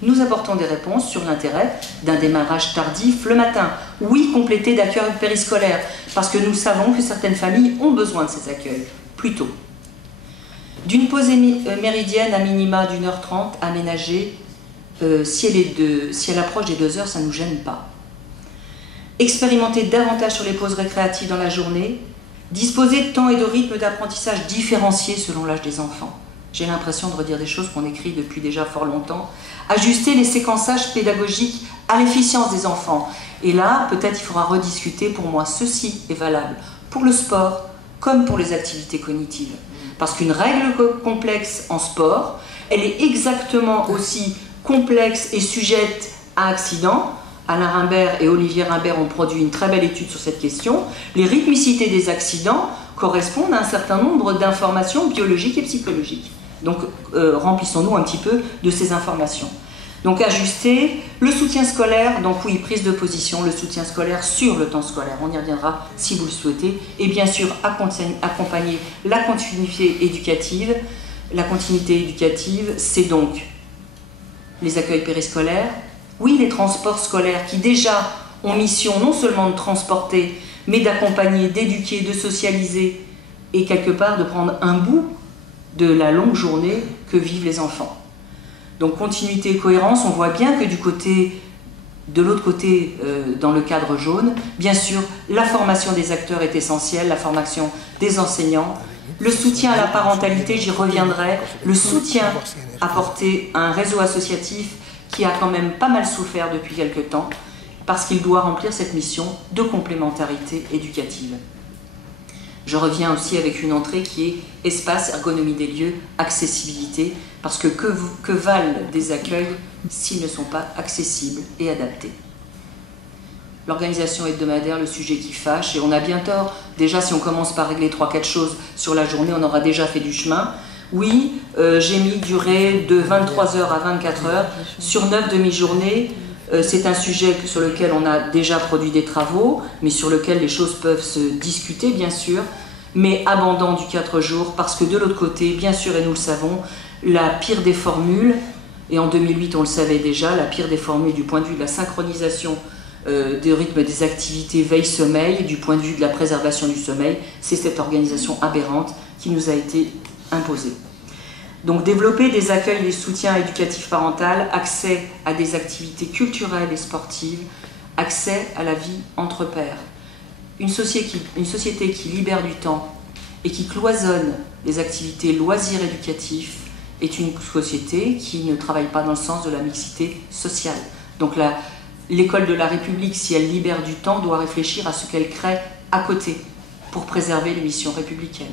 Nous apportons des réponses sur l'intérêt d'un démarrage tardif le matin. Oui, complété d'accueil périscolaire, parce que nous savons que certaines familles ont besoin de ces accueils, plus tôt. D'une pause méridienne à minima d'1h30 aménagée, si elle approche des 2 heures, ça ne nous gêne pas. Expérimenter davantage sur les pauses récréatives dans la journée, disposer de temps et de rythme d'apprentissage différenciés selon l'âge des enfants. J'ai l'impression de redire des choses qu'on écrit depuis déjà fort longtemps. Ajuster les séquençages pédagogiques à l'efficience des enfants. Et là, peut-être il faudra rediscuter. Pour moi, ceci est valable pour le sport comme pour les activités cognitives. Parce qu'une règle complexe en sport, elle est exactement aussi complexe et sujette à accident. Alain Rimbert et Olivier Rimbert ont produit une très belle étude sur cette question. Les rythmicités des accidents correspondent à un certain nombre d'informations biologiques et psychologiques. Donc remplissons-nous un petit peu de ces informations. Donc ajuster le soutien scolaire, donc oui, prise de position, le soutien scolaire sur le temps scolaire, on y reviendra si vous le souhaitez, et bien sûr accompagner la continuité éducative. La continuité éducative, c'est donc les accueils périscolaires, oui, les transports scolaires qui déjà ont mission non seulement de transporter, mais d'accompagner, d'éduquer, de socialiser et quelque part de prendre un bout de la longue journée que vivent les enfants. Donc continuité et cohérence, on voit bien que de l'autre côté, dans le cadre jaune, bien sûr, la formation des acteurs est essentielle, la formation des enseignants, le soutien à la parentalité, j'y reviendrai, le soutien apporté à un réseau associatif qui a quand même pas mal souffert depuis quelque temps, parce qu'il doit remplir cette mission de complémentarité éducative. Je reviens aussi avec une entrée qui est espace, ergonomie des lieux, accessibilité, parce que valent des accueils s'ils ne sont pas accessibles et adaptés. L'organisation hebdomadaire, le sujet qui fâche, et on a bien tort, déjà si on commence par régler 3-4 choses sur la journée, on aura déjà fait du chemin. Oui, j'ai mis durée de 23h à 24h sur 9 demi-journées. C'est un sujet sur lequel on a déjà produit des travaux, mais sur lequel les choses peuvent se discuter, bien sûr, mais abandon du 4 jours, parce que de l'autre côté, bien sûr, et nous le savons, la pire des formules, et en 2008 on le savait déjà, la pire des formules du point de vue de la synchronisation des rythmes des activités veille-sommeil, du point de vue de la préservation du sommeil, c'est cette organisation aberrante qui nous a été imposée. Donc développer des accueils et des soutiens éducatifs parental, accès à des activités culturelles et sportives, accès à la vie entre pairs. Une société qui libère du temps et qui cloisonne les activités loisirs éducatifs est une société qui ne travaille pas dans le sens de la mixité sociale. Donc l'école de la République, si elle libère du temps, doit réfléchir à ce qu'elle crée à côté pour préserver les missions républicaines.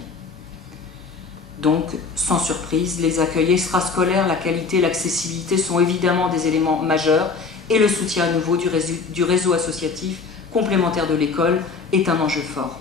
Donc, sans surprise, les accueils extrascolaires, la qualité, l'accessibilité sont évidemment des éléments majeurs et le soutien à nouveau du réseau associatif complémentaire de l'école est un enjeu fort.